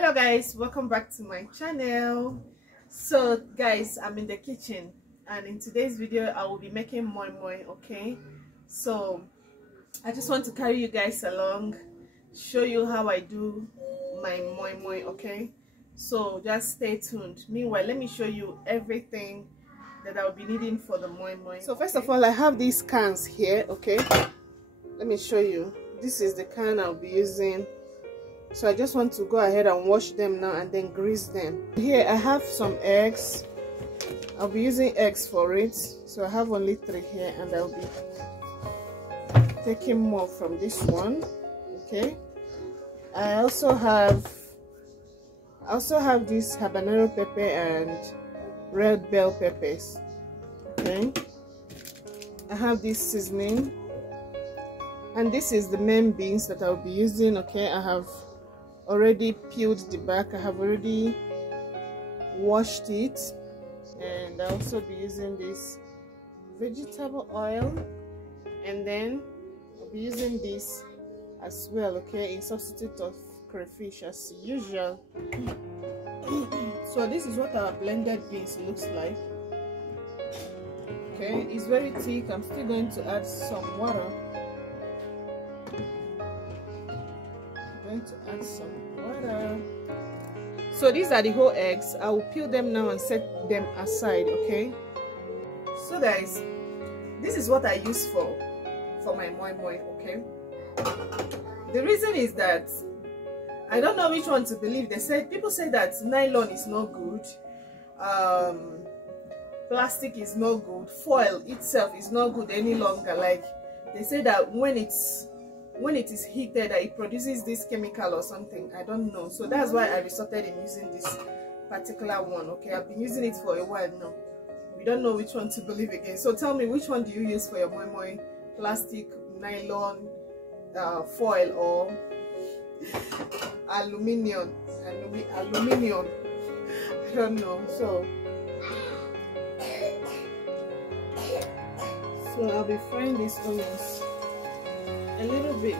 Hello guys, welcome back to my channel. So guys, I'm in the kitchen and in today's video I will be making moi moi. Okay, so I just want to carry you guys along, show you how I do my moi moi. Okay, so just stay tuned. Meanwhile, let me show you everything that I'll be needing for the moi moi. So first of all, I have these cans here. Okay, let me show you. This is the can I'll be using. So I just want to go ahead and wash them now and then grease them. Here I have some eggs. I'll be using eggs for it. So I have only 3 here and I'll be taking more from this one. Okay. I also have this habanero pepper and red bell peppers. Okay. I have this seasoning. And this is the main beans that I'll be using. Okay, I have already peeled the back. I have already washed it, and I'll also be using this vegetable oil, and then I'll be using this as well, okay, in substitute of crayfish as usual. So this is what our blended beans looks like. Okay, it's very thick. I'm still going to add some water. To add some water. So these are the whole eggs. I will peel them now and set them aside. Okay, so guys, this is what I use for my moi moi. Okay, the reason is that I don't know which one to believe. People say that nylon is not good, plastic is not good, foil itself is not good any longer. Like they say that when it is heated, it produces this chemical or something. I don't know. So that's why I resorted in using this particular one. Okay, I've been using it for a while now. We don't know which one to believe again. So tell me, which one do you use for your moi moi? Plastic, nylon, foil, or aluminium? Aluminium. I don't know. So I'll be frying these onions a little bit.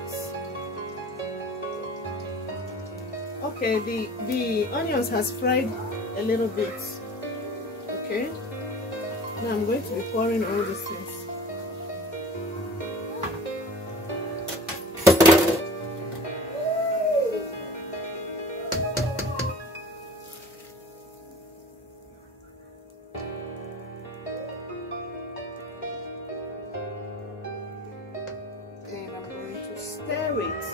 Okay, the onions has fried a little bit. Okay, now I'm going to be pouring all these things. Stir it.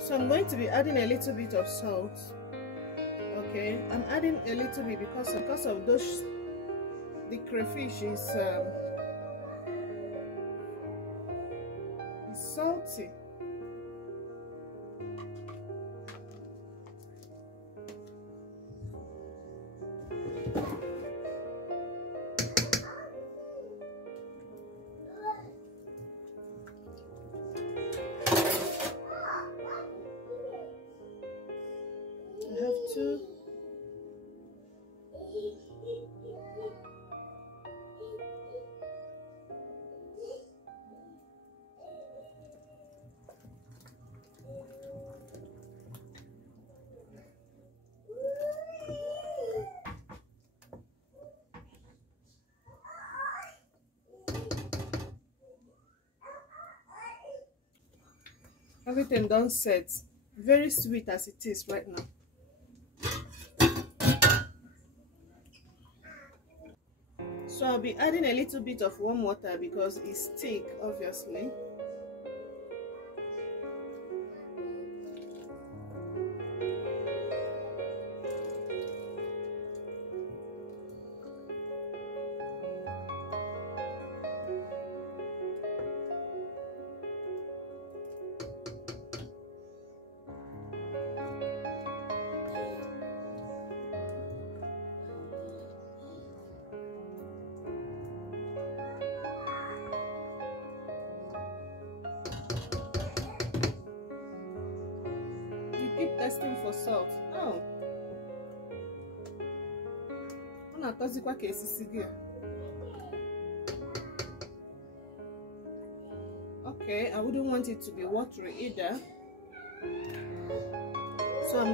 So I'm going to be adding a little bit of salt. Okay, I'm adding a little bit because of those, the crayfish is salty. Everything done set. Very sweet as it is right now. So I'll be adding a little bit of warm water because it's thick, obviously. Keep testing for salt. Oh, okay, I wouldn't want it to be watery either.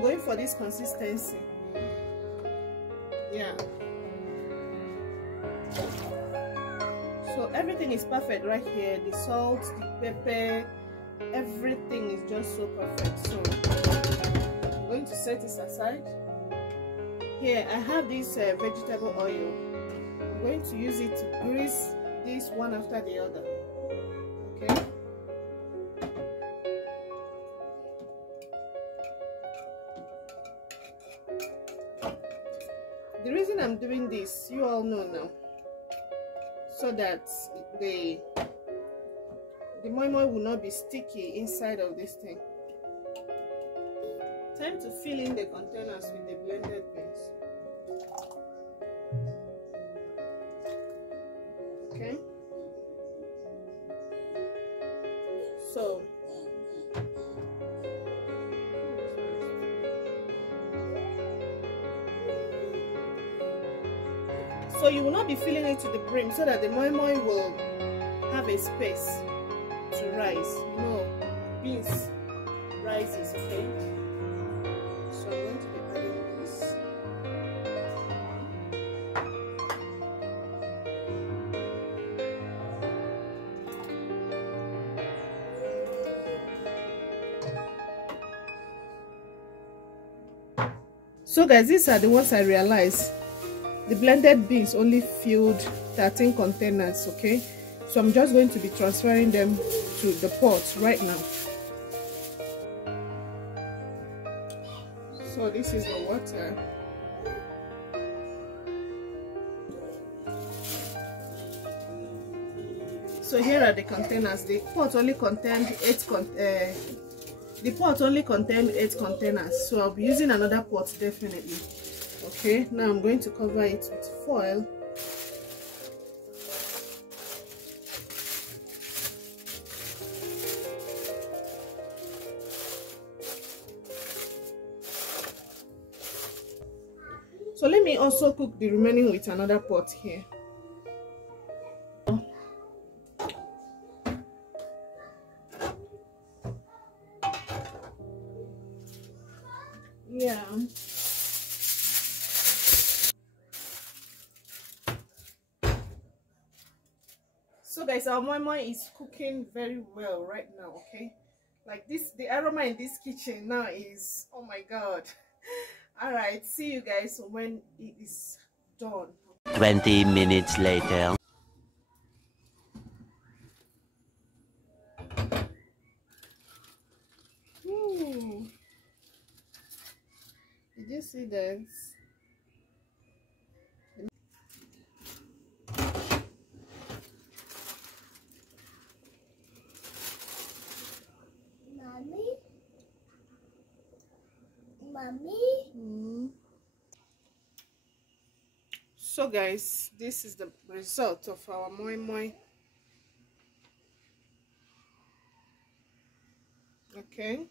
going for this consistency. Yeah. So everything is perfect right here. The salt, the pepper, everything is just so perfect. So I'm going to set this aside. Here I have this vegetable oil. I'm going to use it to grease this one after the other. Okay. The reason I'm doing this, you all know now, so that the moi moi will not be sticky inside of this thing. Time to fill in the containers with the blended beans. Okay. So you will not be filling it to the brim, so that the moi moi will have a space to rise. You know, beans rises, okay? So I'm going to be adding this. So guys, these are the ones I realized. The blended beans only filled 13 containers, okay? So I'm just going to be transferring them to the pot right now. So this is the water. So here are the containers. The pot only contained 8 containers, so I'll be using another pot definitely. Okay, now I'm going to cover it with foil. So let me also cook the remaining with another pot here. Yeah. So guys, our moi moi is cooking very well right now, okay? Like this, the aroma in this kitchen now is, oh my god. All right, see you guys when it is done. 20 minutes later. Did you see that? Mommy. So guys, this is the result of our moi moi. Okay.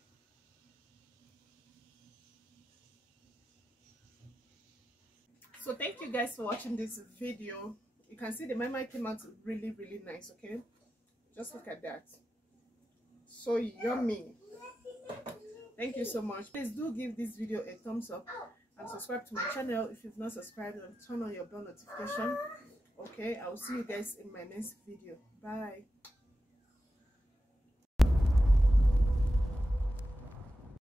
So thank you guys for watching this video. You can see the moi moi came out really nice, okay? Just look at that. So yummy. Thank you so much. Please do give this video a thumbs up and subscribe to my channel if you've not subscribed, and turn on your bell notification. Okay, I will see you guys in my next video. Bye.